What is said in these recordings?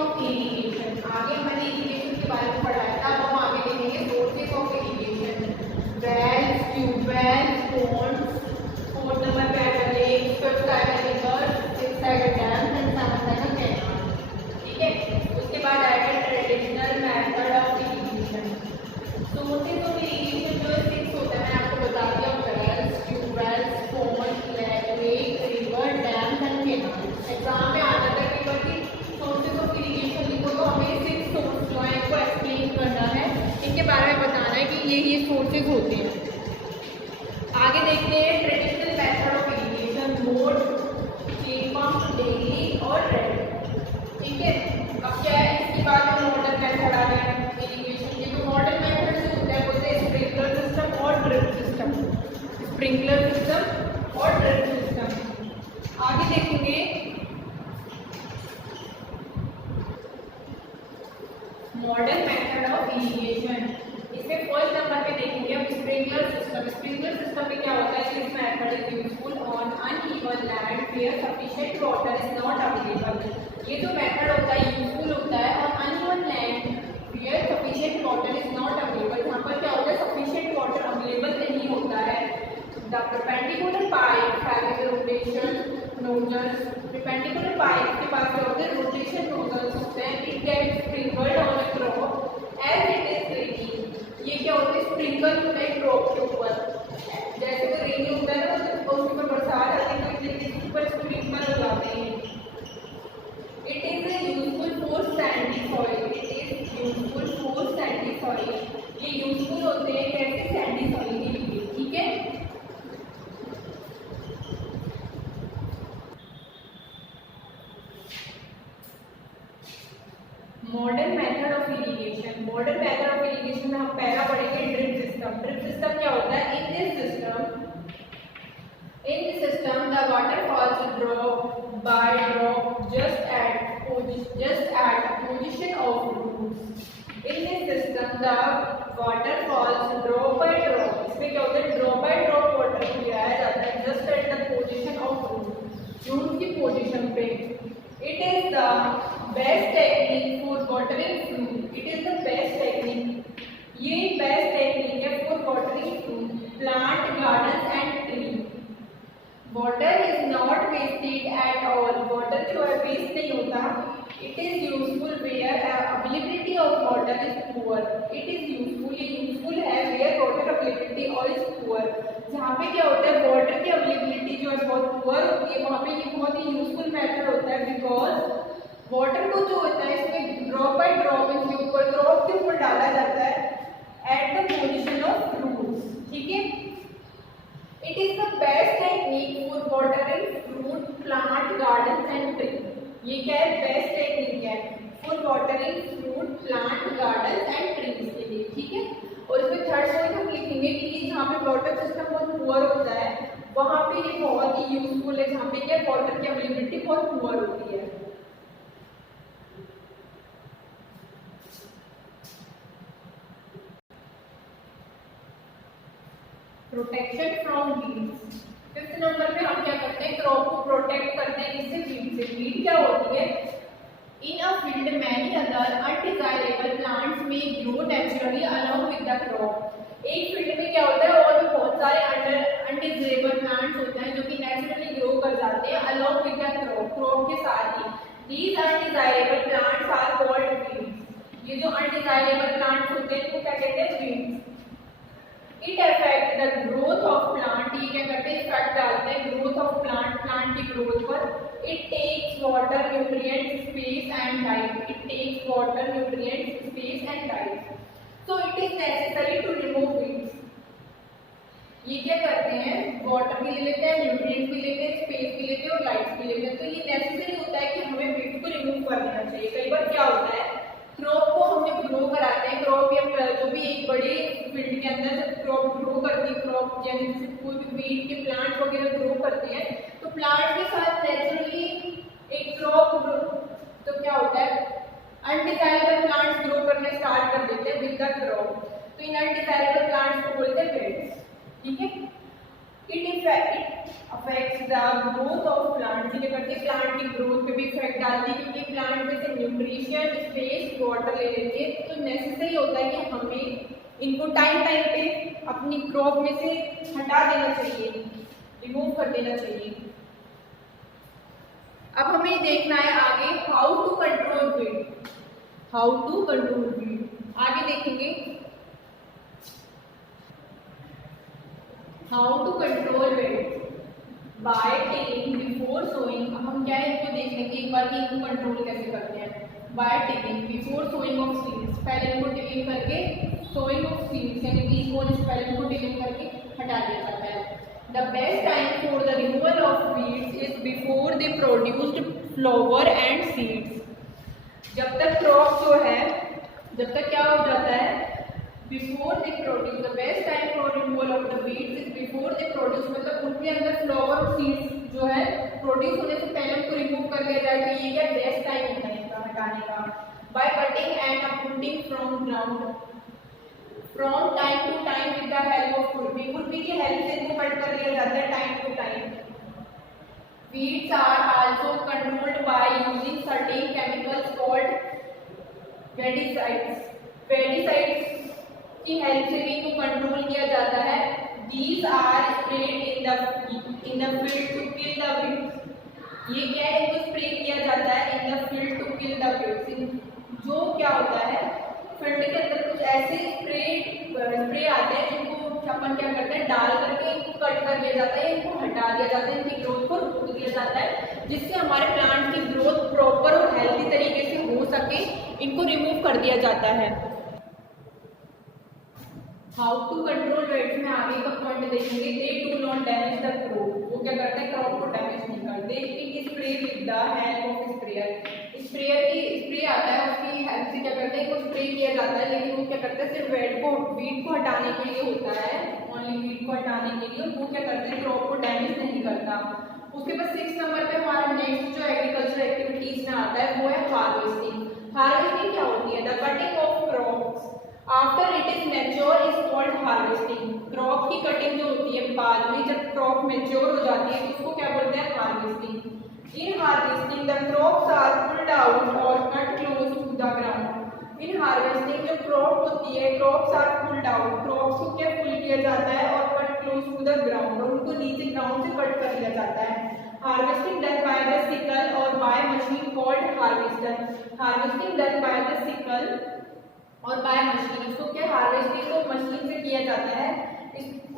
Of irrigation, आगे मैंने irrigation के बारे में पढ़ाया था, अब हम आगे देखेंगे sources of irrigation. Wells, tubewells, ponds, 4th number पे आएगा लेक, 5th आएगा रिवर, 6th आएगा डैम एंड 7th आएगा कैनाल। ठीक है, उसके बाद आएगा traditional method of irrigation. Sources of irrigation जो 6 होता है, मैं आपको बता दिया, wells, tubewells, ponds, lake, river, dam and canal. Exam में आ जाता है कि बच्चे सोर्सेज ऑफ इरिगेशन लिखो तो हमें 6 सोर्स जो है इनको एक्सप्लेन करना है, इनके बारे में बताना है कि ये सोर्सेज होते हैं। आगे देखते हैं traditional method of irrigation, mode, chain pump, daily और रेड। ठीक है, अब क्या है, इसके बाद में मॉडर्न मेथड आ गया इरिगेशन के। तो मॉडर्न मेथड जो होता है बोलते हैं स्प्रिंकलर सिस्टम और ड्रिप सिस्टम, स्प्रिंकलर सिस्टम और ड्रिप सिस्टम। आगे देखेंगे मॉडर्न मेथड ऑफ इरिगेशन, इसमें फर्स्ट नंबर पे देखेंगे हम स्प्रिंकलर सिस्टम। स्प्रिंकलर सिस्टम में क्या होता है, this method is useful on uneven land where sufficient water is not available. ये जो मेथड होता है यूजफुल होता है और uneven land where sufficient water is not available, जहाँ पर क्या होता है सफिशिएंट वाटर अवेलेबल नहीं होता है। The perpendicular pipe having a rotation nozzles, perpendicular pipe के पास क्या होते हैं रोटेशन नोजल्स होते हैं। It gets sprinkled on a crop as it is raining. ये क्या होते हैं स्प्रिंकल होते हैं क्रॉप के ऊपर, जैसे कि रेनी होता है ना तो उसके ऊपर बरसात आती है तो इसके ऊपर स्प्रिंकल लगाते हैं। It is useful for Sandy soil, it is useful for Sandy soil. ये यूजफुल होते हैं कैसे, सैंडी सॉइल के लिए। ठीक है, modern method of irrigation. Modern method of irrigation में हम पहला पढ़ेंगे ड्रिप सिस्टम। ड्रिप सिस्टम क्या होता है, in this system the water falls drop by drop just at position of roots. In this system the water falls drop by drop, इसमें क्या होता है ड्रॉप बाय ड्रॉप वाटर को गिराया जाता है just at the position of root की position पे। It is the best technique for watering fruit, it is the best technique, ये बेस्ट टेक्निक है for watering fruit, plant, garden and tree. Water is not wasted at all, water जो है waste नहीं होता। It is useful where availability of water is poor, it is useful, ये useful है where water availability और is poor, जहाँ पे क्या होता है वाटर की अवेलेबिलिटी जो है बहुत पुअर होती है, वहाँ पे ये बहुत ही यूजफुल मेथड होता है। बिकॉज वाटर को जो होता है इसमें ड्रॉप बाय ड्रॉप इसके ऊपर क्रॉप के ऊपर डाला जाता है at the position of roots. ठीक है, it is the best technique for watering fruit, plant, garden and tree. ये क्या है, बेस्ट टेक्निक है for watering fruit, plant, garden and trees के लिए। ठीक है, और इसमें थर्ड पॉइंट हम लिखेंगे कि जहाँ पे वाटर सिस्टम बहुत पुअर होता है वहाँ पे ये बहुत ही यूजफुल है, जहाँ पे क्या वाटर की अवेलेबिलिटी बहुत पुअर होती है। Protection from weeds. 5th number पे हम क्या करते हैं, क्रॉप को प्रोटेक्ट करते हैं इससे वीड से। वीड क्या होती है, in a field many other undesirable plants may grow naturally along with the crop. एक फील्ड में क्या होता है और भी बहुत सारे अनडिजायरेबल प्लांट्स होते हैं जो कि नेचुरली ग्रो कर जाते हैं along with the crop, crop के साथ ही। These undesirable plants are called weeds. ये जो अनडिजायरेबल प्लांट्स होते हैं इनको क्या कहते हैं, weeds. It affect the growth of plant, ये क्या करते हैं इफेक्ट डालते हैं ग्रोथ ऑफ प्लांट, प्लांट की ग्रोथ पर। It takes water, nutrient, space and light, it takes water, nutrient, space and light, so it is necessary to remove weeds. ये क्या करते हैं, वाटर भी ले लेते हैं, न्यूट्रिएंट भी लेते हैं, स्पेस भी लेते हैं और लाइट भी लेते हैं। तो ये नेसेसरी होता है कि हमें वीड्स को रिमूव कर देना चाहिए। कई बार क्या होता है क्रॉप को हम जब ग्रो कराते हैं, क्रॉप या जो भी एक बड़े फील्ड के अंदर जब क्रॉप ग्रो करती है, क्रॉप यानी जैसे कोई भी वीड के प्लांट वगैरह ग्रो करते हैं तो प्लांट के साथ नेचुरली एक क्रॉप ग्रो, तो क्या होता है अनडिजायरेबल प्लांट्स ग्रो करना स्टार्ट कर देते हैं विद द क्रॉप। तो इन अनडिजायरेबल प्लांट्स को बोलते हैं पेड्स। ठीक है, it affects the growth of plant, ये करते हैं प्लांट की ग्रोथ पे भी इफेक्ट डालती है क्योंकि प्लांट में से न्यूट्रिशन, स्पेस, वाटर ले लेंगे तो नेसेसरी होता है कि हमें इनको टाइम टाइम पे अपनी क्रॉप में से हटा देना चाहिए, रिमूव कर देना चाहिए। अब हमें देखना है आगे how to control weed, how to control weed आगे देखेंगे। How to control weed by tilling before sowing. हम क्या है इसको देख लेंगे एक बार कि इनको कंट्रोल कैसे करते हैं। By tilling before sowing of seeds, पहले इनको टिलिंग करके सोइंग ऑफ सीड्स यानी बीज बोन पहले इनको टिलिंग करके हटा दिया जाता है। The best time for the removal of weeds is before they produced flower and seeds. जब तक क्रॉप जो है, जब तक क्या हो जाता है, before they produce, the best time for removal of the weeds is before they produce, मतलब उनके अंदर फ्लावर और सीड्स जो है प्रोड्यूस होने से पहले उनको रिमूव कर लिया जाए। तो ये क्या बेस्ट टाइम होता है इनका हटाने का। By cutting and uprooting from ground from time to time with the help of खुरपी, खुरपी की हेल्प से इनको कट कर लिया जाता है time to time. Weeds are also controlled by using certain chemicals called pesticides. Pesticides की हेल्प से भी इनको कंट्रोल किया जाता है। These are sprayed in the field to kill the weeds. ये क्या है, इनको स्प्रे किया जाता है in the field to kill the weeds। जो क्या होता है फील्ड के अंदर कुछ ऐसे स्प्रे आते हैं जिनको अपन क्या करते हैं डाल करके इनको कट कर दिया जाता है, इनको हटा दिया जाता है, इनकी ग्रोथ को रोक दिया जाता है, जिससे हमारे प्लांट की ग्रोथ प्रॉपर और हेल्दी तरीके से हो सके, इनको रिमूव कर दिया जाता है। हाउ टू कंट्रोल वेट्स में आगे का पॉइंट देखेंगे। They do not damage the crop, वो क्या करते हैं क्रॉप को डैमेज नहीं करते। It spray with the help of sprayer, sprayer की स्प्रे आता है उसकी हेल्प से क्या करते हैं कुछ स्प्रे किया जाता है, लेकिन वो क्या करता है सिर्फ वीड को हटाने के लिए होता है, ओनली वीड को हटाने के लिए। वो क्या करते हैं क्रॉप को डैमेज नहीं करता। उसके बाद 6 नंबर पे हमारा नेक्स्ट जो एग्रीकल्चर एक्टिविटीज में आता है वो है हार्वेस्टिंग। हार्वेस्टिंग क्या होती है, the cutting of crops after it is mature is called harvesting. Crop की कटिंग जो होती है बाद में जब क्रॉप मैच्योर हो जाती है तो उसको क्या बोलते हैं harvesting. In harvesting, the crops are pulled out or cut close to the ground. In harvesting, जो crop होती है, crops are pulled out. Crops को क्या pull किया जाता है और cut close to the ground, और उनको नीचे ground से cut कर लिया जाता है। Harvesting done by the sickle or by machine called harvester. Harvesting done by the sickle और by machine, इसको क्या harvesting को मशीन से किया जाता है,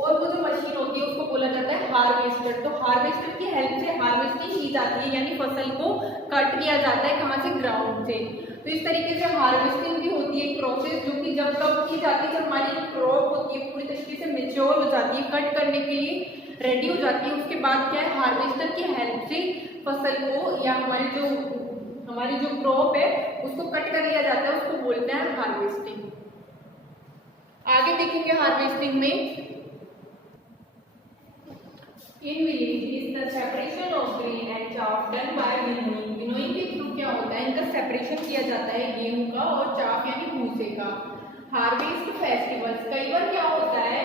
और वो जो मशीन होती है उसको बोला जाता है हार्वेस्टर। तो हार्वेस्टर की हेल्प से हार्वेस्टिंग की जाती है, यानी फसल को कट किया जाता है कहाँ से, ग्राउंड से। तो इस तरीके से हार्वेस्टिंग भी होती है एक प्रोसेस, जो कि जब कब की जाती है, जब हमारी क्रॉप होती है पूरी तरीके से मेच्योर हो जाती है, कट करने के लिए रेडी हो जाती है। उसके बाद क्या है हार्वेस्टर की हेल्प से फसल को या हमारी जो क्रॉप है उसको कट कर लिया जाता है, उसको बोलते हैं हार्वेस्टिंग। आगे देखेंगे हार्वेस्टिंग में In villages, the separation of grain and chaff done by winnowing. Winnowing के थ्रू क्या होता है, इनका सेपरेशन किया जाता है गेहूं का और चाफ यानी भूसे का। हार्वेस्ट फेस्टिवल्स, कई बार क्या होता है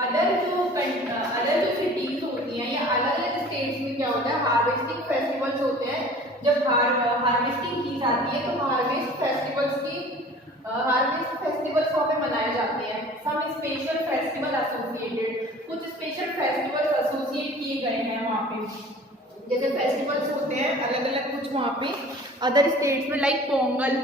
अदर जो सिटीज होती हैं या अलग अलग स्टेट्स में क्या होता है हार्वेस्टिंग फेस्टिवल्स होते हैं। जब हार्वेस्टिंग की जाती है तो हार्वेस्ट फेस्टिवल्स वहाँ पे मनाए जाते हैं। सम स्पेशल फेस्टिवल एसोसिएटेड, कुछ स्पेशल फेस्टिवल्स एसोसिएट किए गए हैं वहाँ पे, जैसे फेस्टिवल्स होते हैं अलग अलग कुछ वहाँ पे अदर स्टेट्स में, लाइक पोंगल,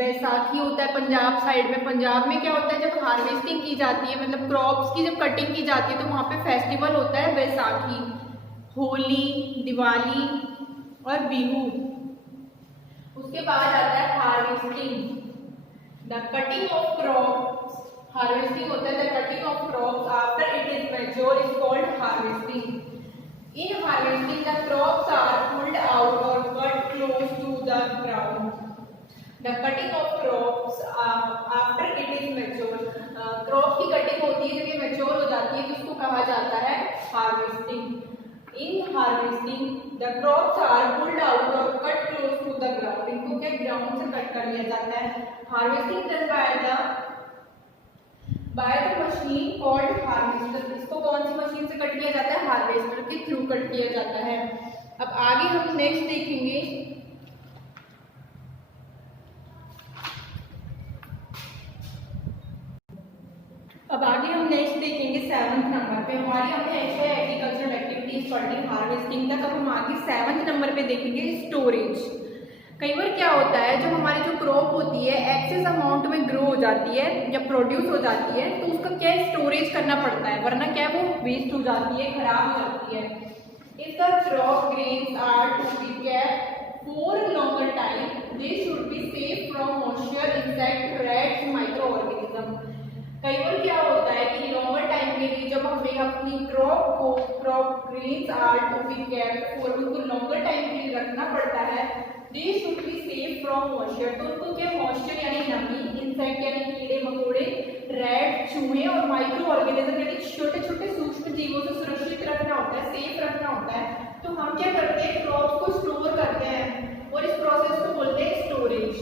बैसाखी होता है पंजाब साइड में। पंजाब में क्या होता है जब हार्वेस्टिंग की जाती है, मतलब क्रॉप्स की जब कटिंग की जाती है तो वहाँ पे फेस्टिवल होता है बैसाखी, होली, दिवाली और बिहू। उसके बाद आता है harvesting, the cutting of crops. Harvesting होता है the cutting of crops after it is mature is called harvesting. In harvesting the crops are pulled out or cut close to the ground. The cutting of crops after it is mature, crop की cutting होती है जब ये mature हो जाती है तो उसको कहा जाता है harvesting. In harvesting the crops are pulled out or cut close to the ground, इनको क्या ग्राउंड से कट कर लिया जाता है। Harvesting done by the machine called harvester, इसको कौन सी मशीन से कट किया जाता है, हार्वेस्टर के थ्रू कट किया जाता है। अब आगे हम नेक्स्ट देखेंगे 7वें नंबर पे हमारी हमने ऐसे एग्रीकल्चरल एक्टिविटीज पढ़ ली हार्वेस्टिंग तक। अब हम आगे 7वें नंबर पे देखेंगे स्टोरेज। कई बार क्या होता है, जब हमारी जो क्रॉप होती है एक्सेस अमाउंट में ग्रो हो जाती है या प्रोड्यूस हो जाती है, तो उसका क्या है, स्टोरेज करना पड़ता है, वरना क्या है वो वेस्ट हो जाती है, खराब हो जाती है। If the crop grains are to be kept for longer time, they should be safe from moisture, insect, rats, microorganism। कई बार क्या होता है कि लॉन्गर टाइम के लिए जब हमें अपनी crop grains are to be kept for, उनको लॉन्गर टाइम के लिए रखना पड़ता है। They should be safe from moisture, तो उनको क्या मॉइस्चर यानी नमी, इंसेक्ट यानी कीड़े मकोड़े, रैट चूहे और माइक्रो ऑर्गेनिज्म यानी छोटे छोटे सूक्ष्म जीवों से सुरक्षित रखना होता है, सेफ रखना होता है। तो हम क्या करते हैं, क्रॉप को स्टोर करते हैं और इस प्रोसेस को बोलते हैं storage.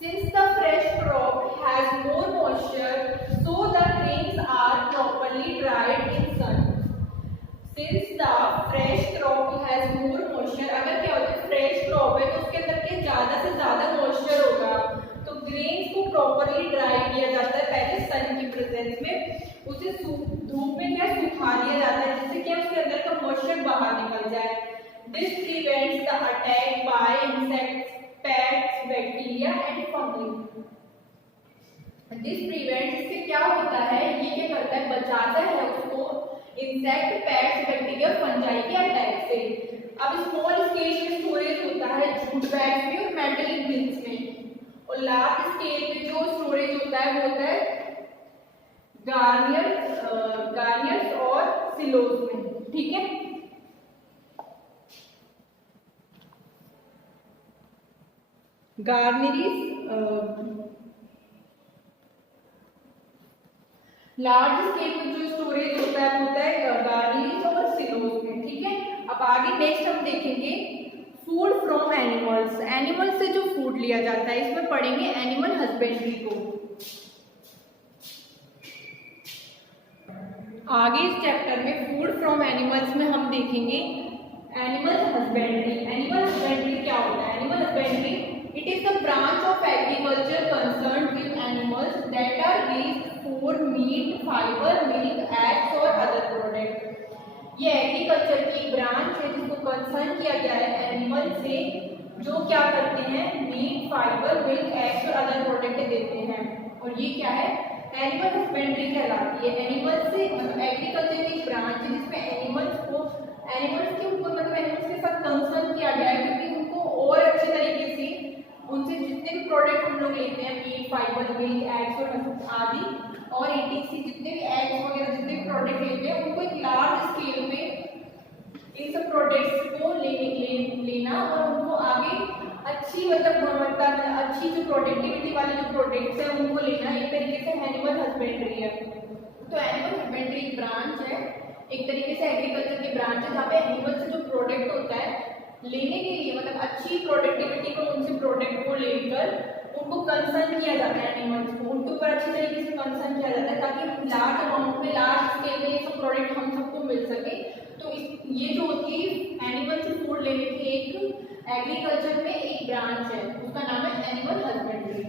Since the fresh crop has more moisture, so the grains are properly dried in sun. Since the fresh crop has more moisture, अगर क्या होता है फ्रेश क्रॉप है तो उसके अंदर के ज्यादा से ज्यादा मॉइस्चर होगा, तो ग्रेन्स को प्रॉपरली ड्राई किया जाता है पहले सन की प्रेजेंस में, उसे धूप में क्या सुखा दिया जाता है जिससे कि उसके अंदर का मॉइस्चर बाहर निकल जाए। This prevents the attack by insects, pets, bacteria and fungi. This prevents, इससे क्या होता है, ये क्या करता है, बचाता है उसको इंसेक्ट, पेट्स, बैक्टीरिया, फंजाई के अटैक से। अब स्मॉल स्केल में स्टोरेज होता है जूट बैग्स में और मेटलिक बिन्स में, और लार्ज स्केल पे जो स्टोरेज होता है वो होता है गार्नियर्स और सिलोज में। ठीक है, गार्नियरीज, लार्ज स्केल में जो स्टोरेज होता है गार्नियरीज और सिलोज में। ठीक है, अब आगे नेक्स्ट हम देखेंगे फूड फ्रॉम एनिमल्स। एनिमल से जो फूड लिया जाता है, इसमें पढ़ेंगे एनिमल हस्बेंड्री को। आगे इस चैप्टर में फूड फ्रॉम एनिमल्स में हम देखेंगे एनिमल हस्बेंड्री। एनिमल हस्बेंड्री क्या होता है, animal husbandry it is the branch of agriculture concerned with animals that are raised for meat, fibre, milk, eggs और अदर प्रोडक्ट। ये एग्रीकल्चर की ब्रांच है जिसको कंसर्न किया गया है एनिमल से, जो क्या करते हैं, मीट, फाइबर, मिल्क, एग्स और अदर प्रोडक्ट देते हैं। और ये क्या है, एनिमल हस्बेंड्री कहलाती है। एनिमल से मतलब एग्रीकल्चर की ब्रांच है जिसमें एनिमल्स के ऊपर मतलब एनिमल्स के साथ कंसर्न किया गया है, क्योंकि उनको और अच्छे तरीके से उनसे जितने भी प्रोडक्ट हम लोग लेते हैं, मीट, फाइबर, मिल्क, एग्स और आदि और ETC जितने भी एग्स वगैरह जितने भी प्रोडक्ट लेते हैं, उनको एक लार्ज स्केल पे इन सब प्रोडक्ट्स को लेना और उनको आगे अच्छी मतलब गुणवत्ता में अच्छी जो प्रोडक्टिविटी वाले जो प्रोडक्ट्स हैं उनको लेना, एक तरीके से एनिमल हस्बेंड्री है। तो एनिमल हस्बेंड्री एक ब्रांच है, एक तरीके से एग्रीकल्चर की ब्रांच है जहाँ पे एनिमल से जो प्रोडक्ट होता है लेने के लिए मतलब अच्छी प्रोडक्टिविटी को उनसे प्रोडक्ट को लेकर उनको कंसर्न किया जाता है, एनिमल्स को उनके ऊपर अच्छी तरीके से कंसर्न किया जाता है ताकि लार्ज अमाउंट में लार्ज स्केल में ये सब प्रोडक्ट हम सबको मिल सके। तो ये जो होती है एनिमल से फूड लेने की एक एग्रीकल्चर में एक ब्रांच है, उसका नाम है एनिमल हस्बेंड्री।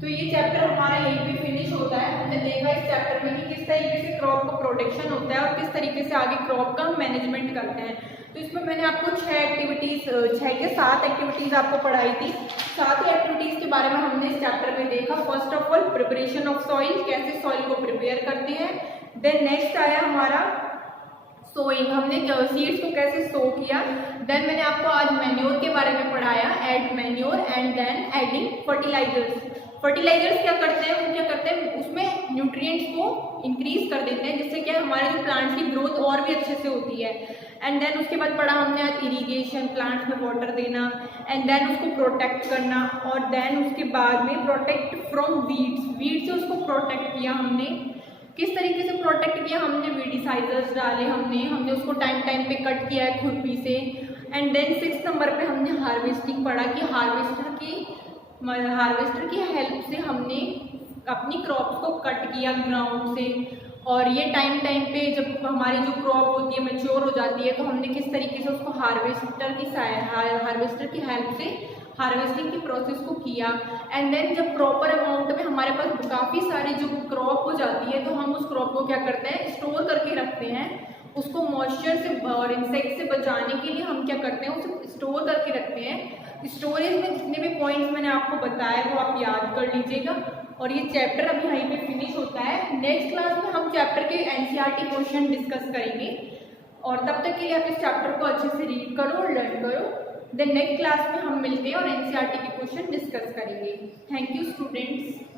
तो ये चैप्टर हमारा यहीं पे फिनिश होता है। हमने देखा इस चैप्टर में कि किस तरीके से क्रॉप का प्रोटेक्शन होता है और किस तरीके से आगे क्रॉप का मैनेजमेंट करते हैं। तो इसमें मैंने आपको 6 या 7 एक्टिविटीज आपको पढ़ाई थी। 7 एक्टिविटीज के बारे में हमने इस चैप्टर में देखा। First of all preparation of soil, कैसे सॉइल को प्रिपेयर करते हैं। देन नेक्स्ट आया हमारा सोइंग, हमने सीड्स को कैसे सो किया। देन मैंने आपको आज मैन्योर के बारे में पढ़ाया, add manure and then adding fertilizers. Fertilizers क्या करते हैं, वो क्या करते हैं उसमें न्यूट्रिएंट्स को इंक्रीज कर देते हैं जिससे क्या हमारे जो प्लांट्स की ग्रोथ और भी अच्छे से होती है। एंड देन उसके बाद पढ़ा हमने आज इरिगेशन, प्लांट्स में वाटर देना एंड देन उसको प्रोटेक्ट करना और देन उसके बाद में प्रोटेक्ट फ्रॉम वीड्स से उसको प्रोटेक्ट किया हमने। किस तरीके से प्रोटेक्ट किया, हमने वीडिसाइजर्स डाले, हमने उसको टाइम पे कट किया है खुरपी से। एंड देन 6 नंबर पे हमने हार्वेस्टिंग पढ़ा कि हार्वेस्टर की हेल्प से हमने अपनी क्रॉप्स को कट किया ग्राउंड से। और ये टाइम पे जब हमारी जो क्रॉप होती है मैच्योर हो जाती है तो हमने किस तरीके से उसको हार्वेस्टर की हेल्प से हार्वेस्टिंग की प्रोसेस को किया एंड देन जब प्रॉपर अमाउंट में हमारे पास काफ़ी सारी जो क्रॉप हो जाती है तो हम उस क्रॉप को क्या करते हैं, स्टोर करके रखते हैं। उसको मॉइस्चर से और इंसेक्ट से बचाने के लिए हम क्या करते हैं, उसे स्टोर करके रखते हैं। स्टोरेज में जितने भी पॉइंट्स मैंने आपको बताया वो आप याद कर लीजिएगा। और ये चैप्टर अभी यहीं पे फिनिश होता है। नेक्स्ट क्लास में हम चैप्टर के एनसीईआरटी क्वेश्चन डिस्कस करेंगे और तब तक के लिए आप इस चैप्टर को अच्छे से रीड करो और लर्न करो। देन नेक्स्ट क्लास में हम मिलते हैं और एनसीईआरटी के क्वेश्चन डिस्कस करेंगे। Thank you students.